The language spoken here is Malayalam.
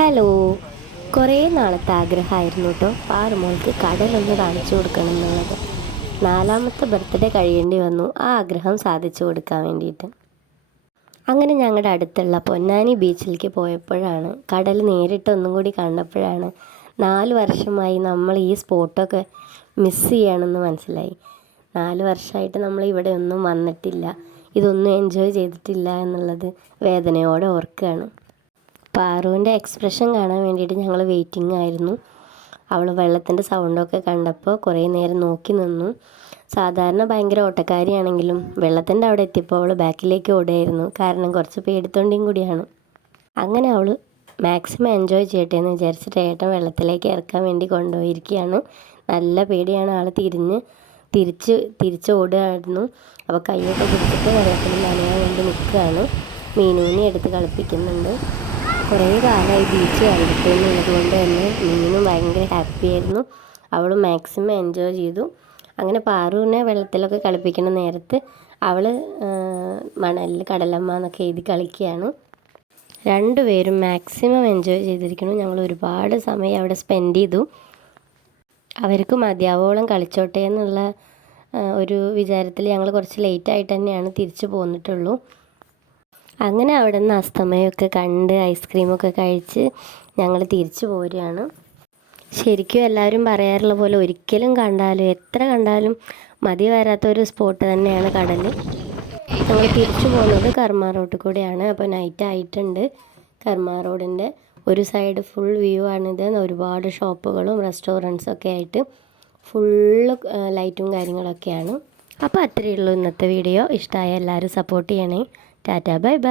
ഹലോ. കുറേ നാളത്തെ ആഗ്രഹമായിരുന്നു കേട്ടോ പാറുമോൾക്ക് കടലൊന്ന് കാണിച്ചു കൊടുക്കണം എന്നുള്ളത്. 4ാമത്തെ ബർത്ത്ഡേ കഴിയേണ്ടി വന്നു ആ ആഗ്രഹം സാധിച്ചു കൊടുക്കാൻ വേണ്ടിയിട്ട്. അങ്ങനെ ഞങ്ങളുടെ അടുത്തുള്ള പൊന്നാനി ബീച്ചിലേക്ക് പോയപ്പോഴാണ് കടൽ നേരിട്ട് ഒന്നും കൂടി കണ്ടപ്പോഴാണ് 4 വർഷമായി നമ്മൾ ഈ സ്പോട്ടൊക്കെ മിസ് ചെയ്യുകയാണെന്ന് മനസ്സിലായി. 4 വർഷമായിട്ട് നമ്മൾ ഇവിടെ ഒന്നും വന്നിട്ടില്ല, ഇതൊന്നും എൻജോയ് ചെയ്തിട്ടില്ല എന്നുള്ളത് വേദനയോടെ ഓർക്കുകയാണ്. പാറുവിൻ്റെ എക്സ്പ്രഷൻ കാണാൻ വേണ്ടിയിട്ട് ഞങ്ങൾ വെയിറ്റിംഗ് ആയിരുന്നു. അവൾ വെള്ളത്തിൻ്റെ സൗണ്ടൊക്കെ കണ്ടപ്പോൾ കുറേ നേരം നോക്കി നിന്നു. സാധാരണ ഭയങ്കര ഓട്ടക്കാരിയാണെങ്കിലും വെള്ളത്തിൻ്റെ അവിടെ എത്തിയപ്പോൾ അവൾ ബാക്കിലേക്ക് ഓടുകയായിരുന്നു, കാരണം കുറച്ച് പേടിത്തൊണ്ടിയും കൂടിയാണ്. അങ്ങനെ അവൾ മാക്സിമം എൻജോയ് ചെയ്യട്ടെ എന്ന് വിചാരിച്ചിട്ട് ഏട്ടൻ വെള്ളത്തിലേക്ക് ഇറക്കാൻ വേണ്ടി കൊണ്ടുപോയിരിക്കുകയാണ്. നല്ല പേടിയാണ്, ആൾ തിരിച്ച് ഓടുകയായിരുന്നു. അപ്പോൾ കൈയൊക്കെ പിടിച്ചിട്ട് വെള്ളത്തിൽ നനയാൻ വേണ്ടി നിൽക്കുകയാണ്. മീനൂനെ എടുത്ത് കളിപ്പിക്കുന്നുണ്ട്. കുറേ കാലമായി ബീച്ച് കണ്ടിട്ട് എന്നുള്ളത് കൊണ്ട് തന്നെ മീനും ഭയങ്കര ഹാപ്പിയായിരുന്നു. അവൾ മാക്സിമം എൻജോയ് ചെയ്തു. അങ്ങനെ പാറുവിനെ വെള്ളത്തിലൊക്കെ കളിപ്പിക്കുന്ന നേരത്ത് അവൾ മണലിൽ കടലമ്മ എന്നൊക്കെ എഴുതി കളിക്കുകയാണ്. രണ്ടുപേരും മാക്സിമം എൻജോയ് ചെയ്തിരിക്കുന്നു. ഞങ്ങൾ ഒരുപാട് സമയം അവിടെ സ്പെൻഡ് ചെയ്തു. അവർക്ക് മതിയാവോളം കളിച്ചോട്ടെ എന്നുള്ള ഒരു വിചാരത്തിൽ ഞങ്ങൾ കുറച്ച് ലേറ്റായിട്ട് തന്നെയാണ് തിരിച്ചു പോന്നിട്ടുള്ളൂ. അങ്ങനെ അവിടെ നിന്ന് അസ്തമയമൊക്കെ കണ്ട് ഐസ്ക്രീമൊക്കെ കഴിച്ച് ഞങ്ങൾ തിരിച്ചു പോരുകയാണ്. ശരിക്കും എല്ലാവരും പറയാറുള്ള പോലെ ഒരിക്കലും കണ്ടാലും എത്ര കണ്ടാലും മതി വരാത്തൊരു സ്പോട്ട് തന്നെയാണ് കടൽ. ഞങ്ങൾ തിരിച്ചു പോകുന്നത് കർമ്മ റോഡിൽ കൂടെയാണ്. അപ്പോൾ നൈറ്റ് ആയിട്ടുണ്ട്. കർമ്മ റോഡിൻ്റെ ഒരു സൈഡ് ഫുൾ വ്യൂ ആണിത്. ഒരുപാട് ഷോപ്പുകളും റെസ്റ്റോറൻറ്റ്സൊക്കെ ആയിട്ട് ഫുള്ള് ലൈറ്റും കാര്യങ്ങളൊക്കെയാണ്. അപ്പോൾ അത്രയേ ഉള്ളൂ ഇന്നത്തെ വീഡിയോ. ഇഷ്ടമായ എല്ലാവരും സപ്പോർട്ട് ചെയ്യണേ. Tata bye bye.